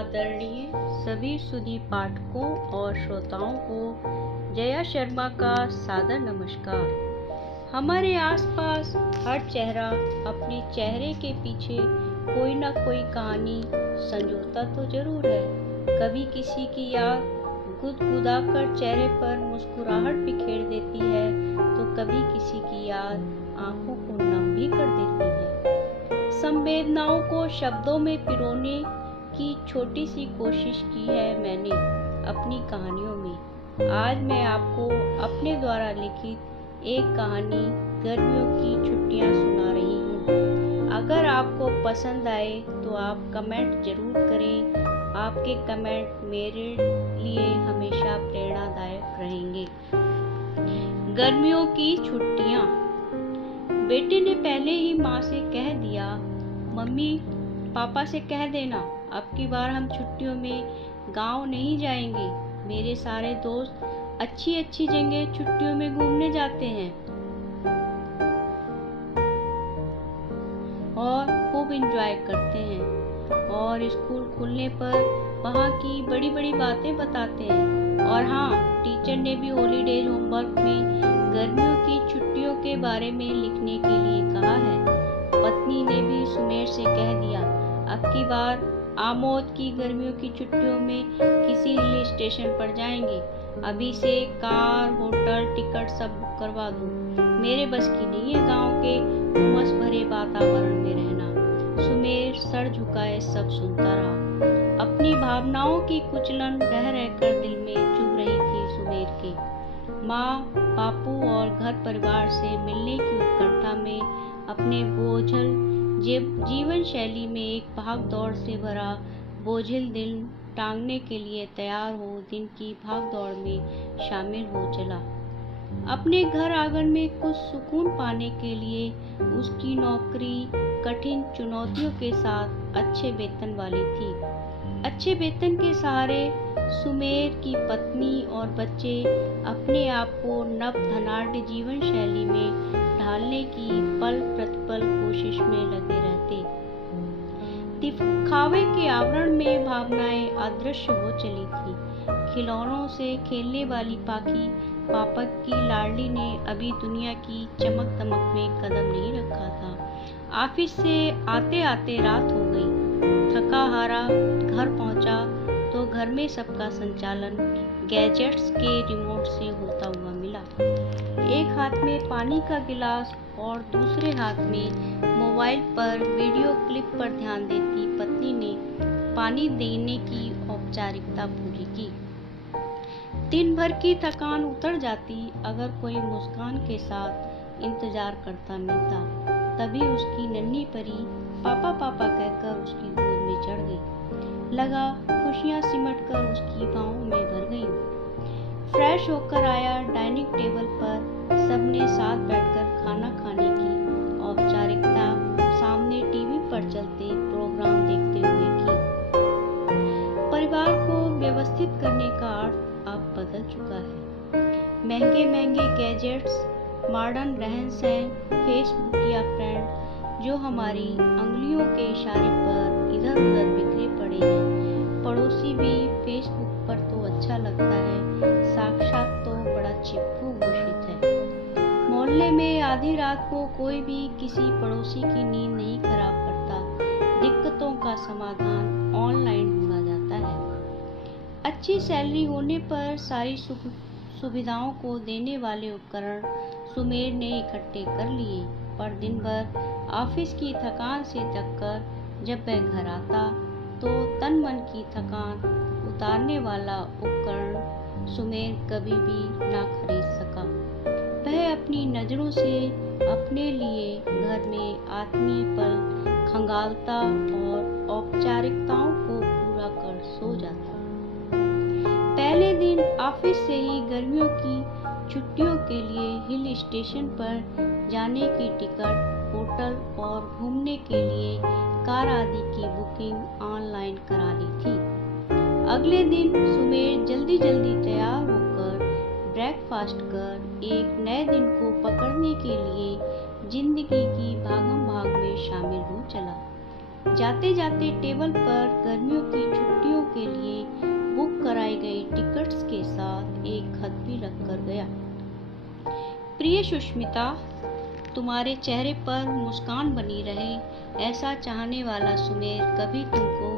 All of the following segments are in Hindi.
आदरणीय सभी सुधी पाठकों और श्रोताओं को जया शर्मा का सादर नमस्कार। हमारे आसपास हर चेहरा अपने चेहरे के पीछे कोई ना कोई कहानी संजोता तो जरूर है। कभी किसी की याद गुदगुदा कर चेहरे पर मुस्कुराहट बिखेर देती है तो कभी किसी की याद आंखों को नम भी कर देती है। संवेदनाओं को शब्दों में पिरोने की छोटी सी कोशिश की है मैंने अपनी कहानियों में। आज मैं आपको अपने द्वारा लिखित एक कहानी गर्मियों की छुट्टियां सुना रही हूँ। अगर आपको पसंद आए तो आप कमेंट जरूर करें। आपके कमेंट मेरे लिए हमेशा प्रेरणादायक रहेंगे। गर्मियों की छुट्टियां। बेटे ने पहले ही माँ से कह दिया, मम्मी पापा से कह देना अब की बार हम छुट्टियों में गांव नहीं जाएंगे। मेरे सारे दोस्त अच्छी अच्छी जगह छुट्टियों में घूमने जाते हैं और खूब एंजॉय करते हैं और स्कूल खुलने पर वहाँ की बड़ी बड़ी बातें बताते हैं। और हाँ, टीचर ने भी हॉलीडेज होमवर्क में गर्मियों की छुट्टियों के बारे में लिखने के लिए कहा है। पत्नी ने भी सुमेर से कह दिया, अब की बार आमोद की गर्मियों की छुट्टियों में किसी हिल स्टेशन पर जाएंगे। अभी से कार होटल टिकट सब बुक करवा दो। मेरे बस की नहीं है गांव के उमस भरे वातावरण में रहना। सुमेर सर झुकाए सब सुनता रहा। अपनी भावनाओं की कुचलन रह रहकर दिल में चुभ रही थी सुमेर के। माँ बापू और घर परिवार से मिलने की उत्कंठा में अपने बोझल जीवन शैली में एक भाग दौड़ से भरा बोझिल दिन टांगने के लिए तैयार हो दिन की भाग दौड़ में शामिल हो चला। अपने घर आंगन में कुछ सुकून पाने के लिए उसकी नौकरी कठिन चुनौतियों के साथ अच्छे वेतन वाली थी। अच्छे वेतन के सहारे सुमेर की पत्नी और बच्चे अपने आप को नव धनाढ्य जीवन शैली में ढालने की पल प्रतिपल कोशिश में लगे रहते। दिखावे के आवरण में भावनाएं अदृश्य हो चली थी। खिलौनों से खेलने वाली पाखी पापा की लाडली ने अभी दुनिया की चमक दमक में कदम नहीं रखा था। ऑफिस से आते आते रात हो गई। थका हारा घर पहुंचा तो घर में सबका संचालन गैजेट्स के रिमोट से होता हुआ मिला। एक हाथ में पानी का गिलास और दूसरे हाथ में मोबाइल पर वीडियो क्लिप पर ध्यान देती पत्नी ने पानी देने की औपचारिकता पूरी की। दिन भर की थकान उतर जाती अगर कोई मुस्कान के साथ इंतजार करता मिलता। तभी उसकी नन्ही परी पापा पापा कहकर उसकी गोद में चढ़ गई। लगा खुशियां सिमट कर उसकी बाहों में भर गईं। फ्रेश होकर आया डाइनिंग टेबल पर सबने साथ बैठकर खाना खाने की औपचारिकता सामने टीवी पर चलते प्रोग्राम देखते हुए की। परिवार को व्यवस्थित करने का अर्थ अब बदल चुका है। महंगे महंगे गैजेट्स, मॉडर्न रहन सहन, फेसबुक या फ्रेंड जो हमारी अंगुलियों के इशारे पर इधर उधर बिखरे पड़े हैं। पड़ोसी भी फेसबुक पर तो अच्छा लगता है, साक्षात तो बड़ा चिपकू घोषित है। मोहल्ले में आधी रात को कोई भी किसी पड़ोसी की नींद नहीं खराब करता। दिक्कतों का समाधान ऑनलाइन ढूंढा जाता है। अच्छी सैलरी होने पर सारी सुविधाओं को देने वाले उपकरण सुमेर ने इकट्ठे कर लिए। पर दिन भर ऑफिस की थकान से थककर जब वह घर आता तो तन मन की थकान उतारने वाला उपकरण सुमेर कभी भी ना खरीद सका। वह अपनी नजरों से अपने लिए घर में आत्मीय पल खंगालता और औपचारिकताओं को पूरा कर सो जाता। पहले दिन ऑफिस से ही गर्मियों की छुट्टियों के लिए हिल स्टेशन पर जाने की टिकट, होटल और घूमने के लिए कार आदि की बुकिंग ऑनलाइन करा ली थी। अगले दिन सुमेर जल्दी जल्दी तैयार होकर ब्रेकफास्ट कर एक नए दिन को पकड़ने के लिए जिंदगी की भागम भाग में शामिल हो चला। जाते जाते टेबल पर गर्मियों की छुट्टियों के लिए बुक कराई गई टिकट्स के साथ एक खत भी रखकर गया। प्रिय सुष्मिता, तुम्हारे चेहरे पर मुस्कान बनी रहे, ऐसा चाहने वाला सुमेर कभी तुमको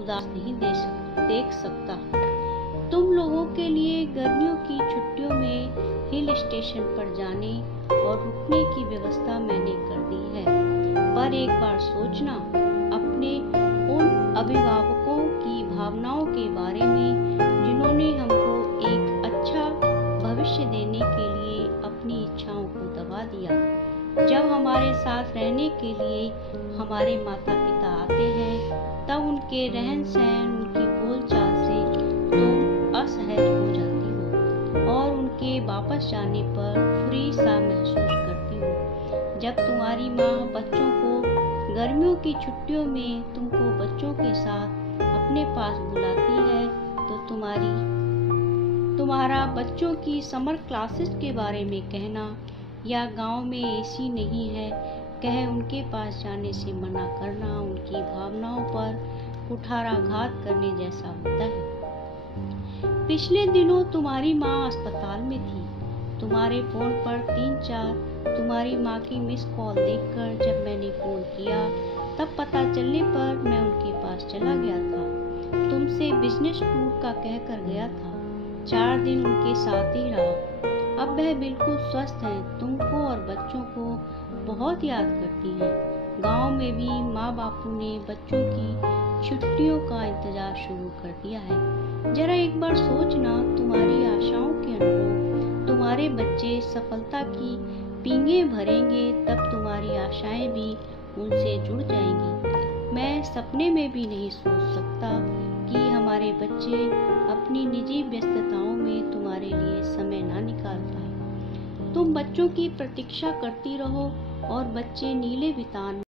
उदास नहीं देख सकता। तुम लोगों के लिए गर्मियों की छुट्टियों में हिल स्टेशन पर जाने और रुकने की व्यवस्था मैंने कर दी है। पर एक बार सोचना अपने उन अभिभावकों की भावनाओं के बारे में जिन्होंने हमको एक अच्छा भविष्य देने के लिए अपनी इच्छाओं को दबा दिया। जब हमारे साथ रहने के लिए हमारे माता पिता आते हैं तब उनके रहन सहन, उनकी बोलचाल से तुम असहज हो जाती हो और उनके वापस जाने पर फ्री सा महसूस करती हो। जब तुम्हारी माँ बच्चों को गर्मियों की छुट्टियों में तुमको बच्चों के साथ अपने पास बुलाती है तो तुम्हारा बच्चों की समर क्लासेस के बारे में कहना या गांव में एसी नहीं है कह उनके पास जाने से मना करना उनकी भावनाओं पर कुठाराघात करने जैसा होता है। पिछले दिनों तुम्हारी माँ अस्पताल में थी। तुम्हारे फोन पर 3-4 तुम्हारी माँ की मिस कॉल देखकर जब मैंने फोन किया तब पता चलने पर मैं उनके पास चला गया था। तुमसे बिजनेस टूर का कहकर गया था। 4 दिन उनके साथ ही रहा। अब वह बिल्कुल स्वस्थ हैं, तुमको और बच्चों को बहुत याद करती हैं। गांव में भी माँ बापू ने बच्चों की छुट्टियों का इंतजार शुरू कर दिया है। जरा एक बार सोचना, तुम्हारी आशाओं के अनुरूप तुम्हारे बच्चे सफलता की पींगे भरेंगे तब तुम्हारी आशाएं भी उनसे जुड़ जाएंगी। मैं सपने में भी नहीं सोच सकता कि हमारे बच्चे अपनी निजी व्यस्तताओं में तुम्हारे लिए समय ना निकाल पाए। तुम बच्चों की प्रतीक्षा करती रहो और बच्चे नीले बितान